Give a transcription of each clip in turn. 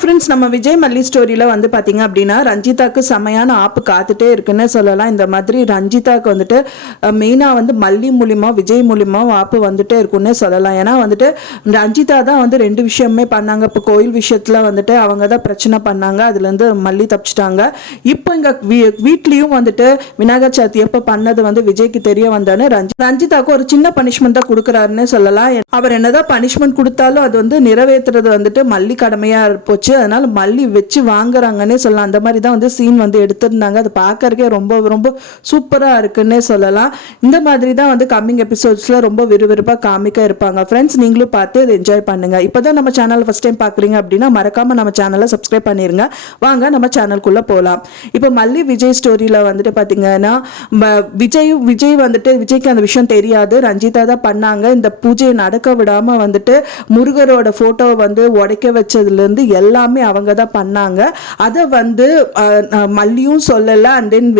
Friends, நம்ம விஜய் மல்லி ஸ்டோரியில் வந்து பார்த்தீங்க அப்படின்னா ரஞ்சிதாக்கு செமையான ஆப்பு காத்துட்டே இருக்குன்னு சொல்லலாம். இந்த மாதிரி ரஞ்சிதாக்கு வந்துட்டு மெயினாக வந்து மல்லி மூலிமா விஜய் மூலிமா ஆப்பு வந்துட்டே இருக்குன்னு சொல்லலாம். ஏன்னா வந்துட்டு ரஞ்சிதா தான் வந்து 2 விஷயமே பண்ணாங்க. இப்போ கோயில் விஷயத்தில் வந்துட்டு அவங்க தான் பிரச்சனை பண்ணாங்க, அதுலேருந்து மல்லி தப்பிச்சிட்டாங்க. இப்போ இங்கே வீட்லேயும் வந்துட்டு விநாயகர் சதுர்த்தி எப்போ பண்ணது வந்து விஜய்க்கு தெரிய வந்தானே ரஞ்சிதாக்கு ஒரு சின்ன பனிஷ்மெண்ட் தான் கொடுக்குறாருன்னு சொல்லலாம். அவர் என்னதான் பனிஷ்மெண்ட் கொடுத்தாலும் அது வந்து நிறைவேற்றுறது வந்துட்டு மல்லி கடமையாக போச்சு. அதனால மல்லி வச்சு வாங்குறாங்கன்னே சொல்லலாம். அந்த மாதிரி தான் வந்து சீன் வந்து எடுத்திருந்தாங்க. அது பார்க்கறக்கே ரொம்ப ரொம்ப சூப்பராக இருக்குன்னே சொல்லலாம். இந்த மாதிரி தான் வந்து கம்மிங் எபிசோட்ஸில் ரொம்ப விறுவிறுப்பாக காமிக்க இருப்பாங்க. ஃப்ரெண்ட்ஸ், நீங்களும் பார்த்து அதை என்ஜாய் பண்ணுங்க. இப்போ தான் நம்ம சேனல் ஃபஸ்ட் டைம் பார்க்குறீங்க அப்படின்னா மறக்காம நம்ம சேனலை சப்ஸ்கிரைப் பண்ணிருங்க. வாங்க நம்ம சேனலுக்குள்ளே போகலாம். இப்போ மல்லி விஜய் ஸ்டோரியில் வந்துட்டு பார்த்தீங்கன்னா விஜய் வந்துட்டு விஜய்க்கு அந்த விஷயம் தெரியாது, ரஞ்சிதா தான் பண்ணாங்க. இந்த பூஜையை நடக்க விடாமல் வந்துட்டு முருகரோட ஃபோட்டோவை வந்து உடைக்க வச்சதுலேருந்து எல்லாமே அவங்க தான் பண்ணாங்க. அதை வந்து மல்லியும் சொல்லலை, அண்ட் தென்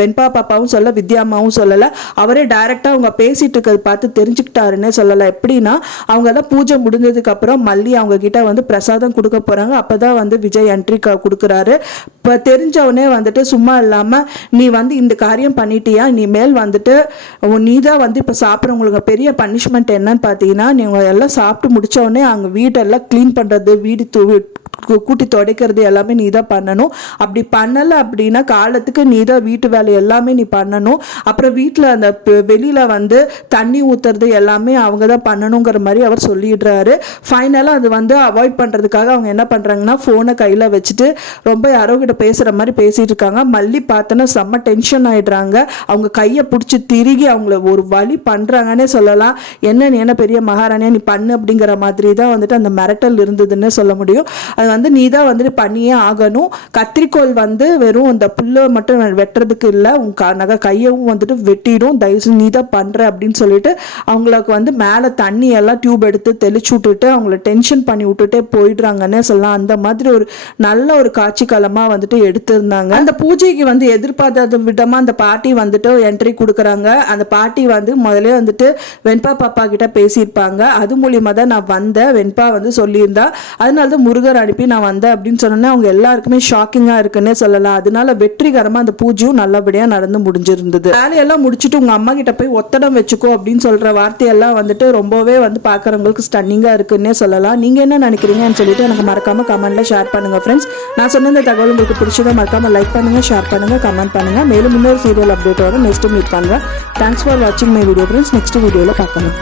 வெண்பா பாப்பாவும் சொல்ல, வித்யாமாவும் சொல்லலை. அவரே டைரக்டாக அவங்க பேசிட்டு இருக்கிறது பார்த்து தெரிஞ்சுக்கிட்டாருன்னு சொல்லலாம். எப்படின்னா அவங்க தான் பூஜை முடிஞ்சதுக்கு அப்புறம் மல்லி அவங்க கிட்ட வந்து பிரசாதம் கொடுக்க போறாங்க. அப்பதான் வந்து விஜய் என்ட்ரி கொடுக்குறாரு. இப்போ தெரிஞ்சவனே வந்துட்டு சும்மா இல்லாமல் நீ வந்து இந்த காரியம் பண்ணிட்டியா, நீ மேல் வந்துட்டு நீ தான் வந்து இப்போ சாப்பிட்றவங்களுக்கு பெரிய பனிஷ்மெண்ட் என்னன்னு பார்த்தீங்கன்னா, நீங்கள் எல்லாம் சாப்பிட்டு முடிச்ச அங்கே வீடெல்லாம் க்ளீன் பண்ணுறது, வீடு கூட்டி துடைக்கிறது எல்லாமே நீ தான் பண்ணணும். அப்படி பண்ணலை அப்படின்னா காலத்துக்கு நீ தான் வீட்டு வேலை எல்லாமே நீ பண்ணணும். அப்புறம் வீட்டில் அந்த வெளியில் வந்து தண்ணி ஊற்றுறது எல்லாமே அவங்க தான் பண்ணணுங்கிற மாதிரி அவர் சொல்லிடுறாரு. ஃபைனலாக அது வந்து அவாய்ட் பண்ணுறதுக்காக அவங்க என்ன பண்ணுறாங்கன்னா ஃபோனை கையில் வச்சுட்டு ரொம்ப யாரோ கிட்ட பேசுகிற மாதிரி பேசிகிட்டு இருக்காங்க. மல்லி பார்த்தோன்னா செம்ம டென்ஷன் ஆகிடுறாங்க. அவங்க கையை பிடிச்சி திருகி அவங்கள ஒரு வழி பண்ணுறாங்கன்னே சொல்லலாம். என்ன பெரிய மகாராணியா நீ பண்ணு அப்படிங்கிற மாதிரி தான் வந்துட்டு அந்த மிரட்டல் இருந்ததுன்னு சொல்ல முடியும். அது வந்து நீ தான் வந்துட்டு பண்ணியே ஆகணும். கத்திரிக்கோள் வந்து வெறும் அந்த புல்லை மட்டும் வெட்டுறதுக்கு இல்லை, உங்க கையவும் வந்துட்டு வெட்டிடும், தயவுசெய்து நீ தான் பண்ற அப்படின்னு சொல்லிட்டு அவங்களுக்கு வந்து மேலே தண்ணி எல்லாம் டியூப் எடுத்து தெளிச்சு விட்டுட்டு அவங்கள டென்ஷன் பண்ணி விட்டுட்டே போயிடுறாங்கன்னு சொல்லலாம். அந்த மாதிரி ஒரு நல்ல ஒரு காட்சி காலமா வந்துட்டு எடுத்திருந்தாங்க. அந்த பூஜைக்கு வந்து எதிர்பார்த்த விதமா அந்த பாட்டி வந்துட்டு என்ட்ரி கொடுக்குறாங்க. அந்த பாட்டி வந்து முதல்ல வந்துட்டு வெண்பா பாப்பா கிட்ட பேசியிருப்பாங்க. அது மூலியமா தான் நான் வந்தேன், வெண்பா வந்து சொல்லியிருந்தா, அதனால தான் முருகர் அனுப்பி நான் வந்தேன் அப்படின்னு சொன்னோன்னே அவங்க எல்லாருக்குமே ஷாக்கிங்கா இருக்குன்னே சொல்லலாம். அதனால வெற்றிகரமா அந்த பூஜையும் நல்லபடியா நடந்து முடிஞ்சிருந்தது. வேலையெல்லாம் முடிச்சுட்டு உங்க அம்மா கிட்ட போய் ஒத்தடம் வச்சுக்கோ அப்படின்னு சொல்ற வார்த்தையெல்லாம் வந்துட்டு ரொம்பவே வந்து பாக்குறவங்களுக்கு ஸ்டன்னிங்கா இருக்குன்னே சொல்லலாம். நீங்க என்ன நினைக்கிறீங்கன்னு சொல்லிட்டு எனக்கு மறக்காம கமெண்ட்ல ஷேர் பண்ணுங்க ஃப்ரெண்ட்ஸ். நான் சொன்ன இந்த தகவல் உங்களுக்கு பிடிச்சதை மறக்காம லைக் பண்ணுங்க, ஷேர் பண்ணுங்க, கமெண்ட் பண்ணுங்க. மேலும் இன்னொரு சீரியல் அப்டேட்டோட நெக்ஸ்ட் மீட் பண்ணுங்க. தேங்க்ஸ் ஃபார் வாட்சிங் மை வீடியோ ஃப்ரெண்ட்ஸ். நெக்ஸ்ட் வீடியோல பார்க்கலாம்.